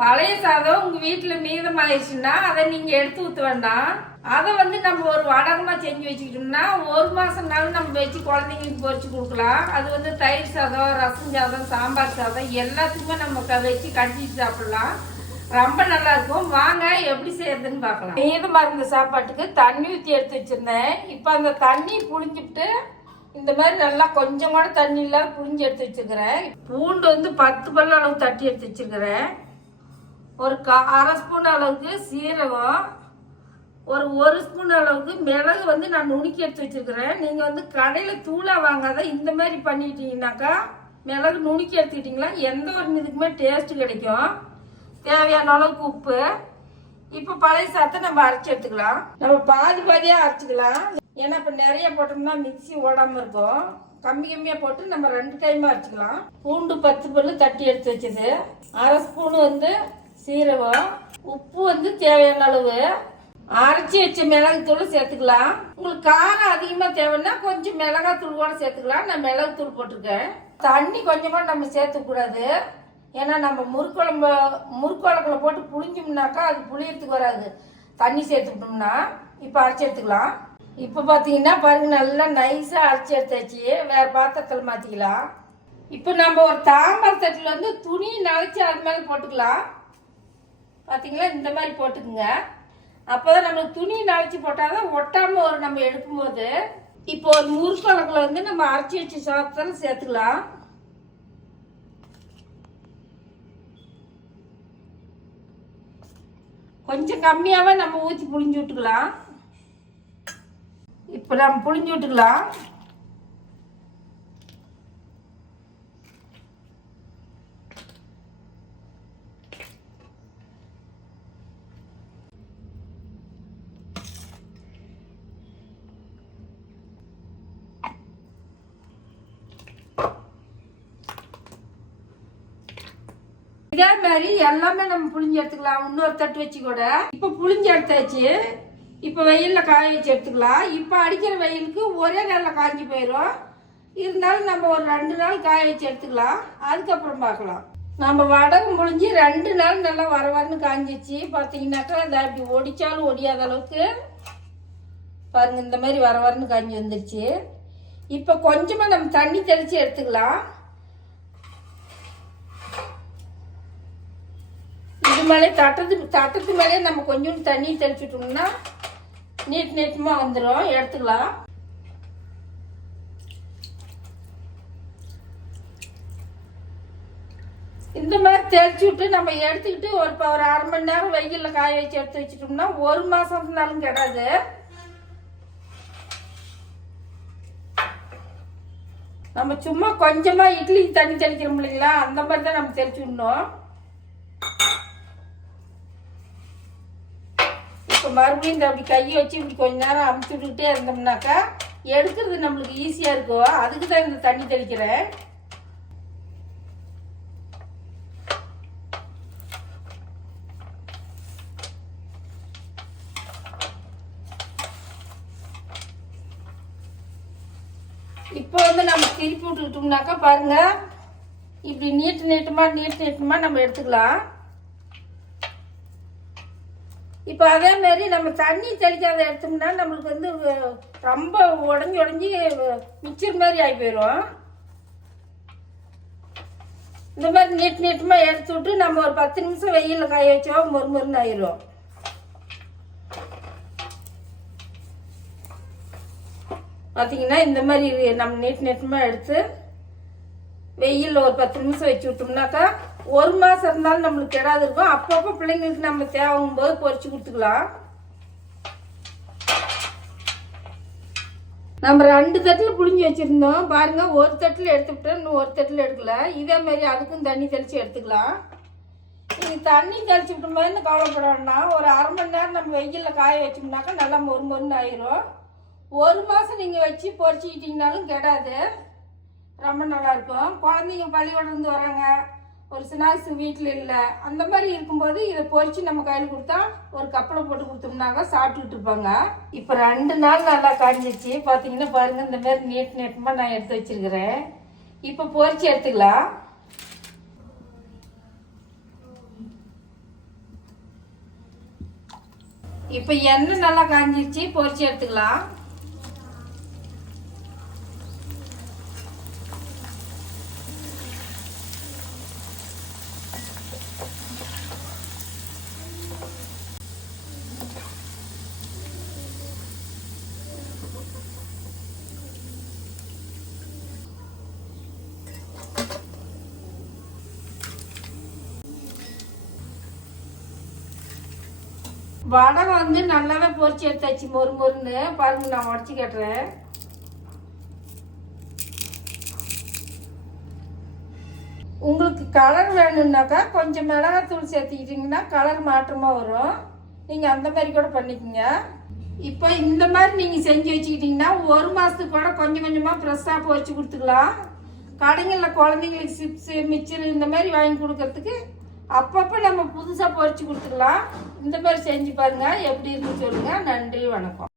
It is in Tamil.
பழைய சாதம் உங்க வீட்டுல மீதமாயிடுச்சுன்னா அதை நீங்க எடுத்து ஊத்த வேண்டாம். அதை நம்ம ஒரு வடகமா செஞ்சு வச்சுக்கிட்டோம்னா 1 மாசம்னாலும் நம்ம வச்சு குழந்தைங்களுக்கு பொரிச்சு கொடுக்கலாம். அது தயிர் சாதம், ரசம் சாதம், சாம்பார் சாதம் எல்லாத்துக்குமே நம்ம வச்சு கடிச்சிட்டு சாப்பிடலாம். ரொம்ப நல்லா இருக்கும். வாங்க எப்படி செய்யறதுன்னு பார்க்கலாம். மீதமா இருந்த சாப்பாட்டுக்கு தண்ணி ஊற்றி எடுத்து வச்சிருந்தேன். இப்போ அந்த தண்ணி புழிஞ்சிட்டு இந்த மாதிரி நல்லா கொஞ்சம் கூட தண்ணி இல்லாத புழிஞ்சு எடுத்து வச்சுக்கிறேன். பூண்டு 10 பல் அளவு தட்டி எடுத்து வச்சுருக்கிறேன். ஒரு 1/2 ஸ்பூன் அளவுக்கு சீரகம், ஒரு ஸ்பூன் அளவுக்கு மிளகு நான் நுணுக்கி எடுத்து வச்சிருக்கிறேன். நீங்க கடையில் தூளா வாங்காத இந்த மாதிரி பண்ணிட்டீங்கன்னாக்கா மிளகு நுணுக்கி எடுத்துக்கிட்டீங்களா எந்த ஒரு இதுக்குமே டேஸ்ட் கிடைக்கும். தேவையான அளவுக்கு உப்பு. இப்போ பழைய சாதத்தை நம்ம அரைச்சி எடுத்துக்கலாம். நம்ம பாதி பாதியாக அரைச்சிக்கலாம். ஏன்னா இப்போ நிறைய போட்டோம்னா மிக்சி ஓடாமல் இருக்கும். கம்மியாக போட்டு நம்ம 2 டைமாக அரைச்சிக்கலாம். பூண்டு 10 பல்லு தட்டி எடுத்து வச்சது, 1/2 ஸ்பூனு சீரகம், உப்பு தேவையான அளவு, அரைச்சி வச்ச மிளகுத்தூள் சேர்த்துக்கலாம். உங்களுக்கு காரம் அதிகமாக தேவைன்னா கொஞ்சம் மிளகாத்தூள் கூட சேர்த்துக்கலாம். நான் மிளகுத்தூள் போட்டிருக்கேன். தண்ணி கொஞ்சமாக நம்ம சேர்த்துக்கூடாது. ஏன்னா நம்ம முறுக்குழக்குல போட்டு புளிஞ்சோம்னாக்கா அது புளியறதுக்கு வராது தண்ணி சேர்த்துக்கிட்டோம்னா. இப்போ அரைச்சி எடுத்துக்கலாம். இப்போ பார்த்தீங்கன்னா பாருங்க, நல்லா நைஸாக அரைச்சி எடுத்தாச்சு. வேற பாத்திரத்தில் மாற்றிக்கலாம். இப்போ நம்ம ஒரு தாமரை தட்டில் துணி நனைச்சி அது மேலே போட்டுக்கலாம். பார்த்தீங்களா, இந்த மாதிரி போட்டுக்குங்க. அப்போதான் நம்மளுக்கு துணி நனைச்சி போட்டாதான் ஒட்டாமல் வரும் நம்ம எடுக்கும்போது. இப்போ ஒரு முறுக்குழக்குல நம்ம அரைச்சி வச்சு சாப்பிட்டாலும் சேர்த்துக்கலாம். கொஞ்சம் கம்மியாவே நம்ம ஊற்றி புளிஞ்சு விட்டுக்கலாம். இப்போ நம்ம புளிஞ்சு விட்டுக்கலாம். இதே மாதிரி எல்லாமே நம்ம புளிஞ்சு எடுத்துக்கலாம். இன்னொரு தட்டு வச்சு கூட இப்ப புளிஞ்சு எடுத்தாச்சு. இப்ப வெயில்ல காய வச்சு எடுத்துக்கலாம். இப்ப அடிக்கிற வெயிலுக்கு ஒரே நாள்ல காஞ்சி போயிடும். இருந்தாலும் நம்ம ஒரு 2 நாள் காய வச்சு எடுத்துக்கலாம். அதுக்கப்புறம் பார்க்கலாம். நம்ம வடகம் புளிஞ்சு 2 நாள் நல்லா வரவரன்னு காஞ்சிச்சு. பார்த்தீங்கன்னாக்கா அதை அப்படி ஒடிச்சாலும் ஒடியாத அளவுக்கு பாருங்க, இந்த மாதிரி வரவரன்னு காஞ்சி வந்துருச்சு. இப்போ கொஞ்சமா நம்ம தண்ணி தெளிச்சு எடுத்துக்கலாம். இது மேலே தட்டத்து மேலே நம்ம கொஞ்சம் தண்ணி தெளிச்சுட்டோம்னா நீட்டமா வந்துடும். எடுத்துக்கலாம். இந்த மாதிரி தெளிச்சு விட்டு நம்ம எடுத்துக்கிட்டு ஒரு 1/2 மணி நேரம் வெயில்ல காய வச்சு எடுத்து வச்சுட்டோம்னா 1 மாசம்னாலும் கிடையாது. நம்ம சும்மா கொஞ்சமா இட்லி தண்ணி தெளிக்கிறோம் இல்லைங்களா, அந்த மாதிரி தான் நம்ம தெளிச்சு விடணும். இப்போ மறுபடியும் இந்த அப்படி கையை வச்சு இப்படி கொஞ்ச நேரம் அமுச்சு விட்டுக்கிட்டே இருந்தோம்னாக்கா எடுக்கிறது நம்மளுக்கு ஈஸியாக இருக்கும். அதுக்கு தான் இந்த தண்ணி தெளிக்கிறேன். இப்போ நம்ம திருப்பி விட்டுக்கிட்டோம்னாக்கா பாருங்க, இப்படி நீட்டமாக நம்ம எடுத்துக்கலாம். இப்போ அதே மாதிரி நம்ம தண்ணி தெளிக்காத எடுத்தோம்னா நம்மளுக்கு ரொம்ப உடஞ்சி மிக்சர் மாதிரி ஆகி போயிடும். இந்த மாதிரி நீட்டமாக எடுத்து விட்டு நம்ம ஒரு 10 நிமிஷம் வெயிலில் காய வச்சா மொறுமொறுன்னு ஆயிரும். பார்த்தீங்கன்னா இந்த மாதிரி நம்ம நீட்டமாக எடுத்து வெயிலில் ஒரு 10 நிமிஷம் வச்சு விட்டோம்னாக்கா 1 மாசம் இருந்தாலும் நம்மளுக்கு கெடாது இருக்கும். அப்பப்போ பிள்ளைங்களுக்கு நம்ம தேவைக்கும் போது பொரிச்சு கொடுத்துக்கலாம். நம்ம 2 தட்டில் புளிஞ்சு வச்சிருந்தோம் பாருங்க. ஒரு தட்டில் எடுத்துக்கிட்டோம், இன்னும் ஒரு தட்டில் எடுக்கல. இதே மாதிரி அதுக்கும் தண்ணி தெளிச்சு எடுத்துக்கலாம். நீங்கள் தண்ணி தெளிச்சு விட்ட மாதிரி கவலைப்பட வேண்டாம். ஒரு 1/2 மணி நேரம் நம்ம வெயிலில் காய வச்சோம்னாக்கா நல்லா மொறுமொறுன்னு ஆயிரும். 1 மாசம் நீங்கள் வச்சு பொரிச்சுக்கிட்டீங்கனாலும் கெடாது. ரொம்ப நல்லா இருக்கும். குழந்தைங்க பள்ளிக்கூடம் இருந்து வராங்க, ஒரு ஸ்நாக்ஸ் வீட்டில் இல்லை, அந்த மாதிரி இருக்கும்போது இதை பொரிச்சு நம்ம கையில் கொடுத்தா ஒரு கப்பில் போட்டு கொடுத்தோம்னாக்கா சாப்பிட்டுட்டு இருப்பாங்க. இப்போ 2 நாள் நல்லா காஞ்சிச்சு. பார்த்தீங்கன்னா பாருங்க, இந்த மாதிரி நீட்டமாக நான் எடுத்து வச்சிருக்கிறேன். இப்போ பொரிச்சு எடுத்துக்கலாம். இப்போ எண்ணெய் நல்லா காஞ்சிருச்சு, பொரிச்சு எடுத்துக்கலாம். வடை வந்து நல்லாவே பொரிச்சு எடுத்தாச்சு, மொறு மொறுன்னு. பாருங்க, நான் உடச்சி கட்டுறேன். உங்களுக்கு கலர் வேணும்னாக்கா கொஞ்சம் மிளகாத்தூள் சேர்த்துக்கிட்டிங்கன்னா கலர் மாற்றமாக வரும். நீங்கள் அந்த மாதிரி கூட பண்ணிக்கோங்க. இப்போ இந்த மாதிரி நீங்கள் செஞ்சு வச்சுக்கிட்டிங்கன்னா 1 மாதத்துக்கு கூட கொஞ்சம் கொஞ்சமாக ஃப்ரெஷ்ஷாக பொரிச்சு கொடுத்துக்கலாம். கடைங்களில் குழந்தைங்களுக்கு சிப்ஸு, மிக்சர் இந்த மாதிரி வாங்கி கொடுக்கறதுக்கு அப்பப்போ நம்ம புதுசாக பொரிச்சு கொடுத்துக்கலாம். இந்த மாதிரி செஞ்சு பாருங்கள், எப்படி இருக்குன்னு சொல்லுங்கள். நன்றி, வணக்கம்.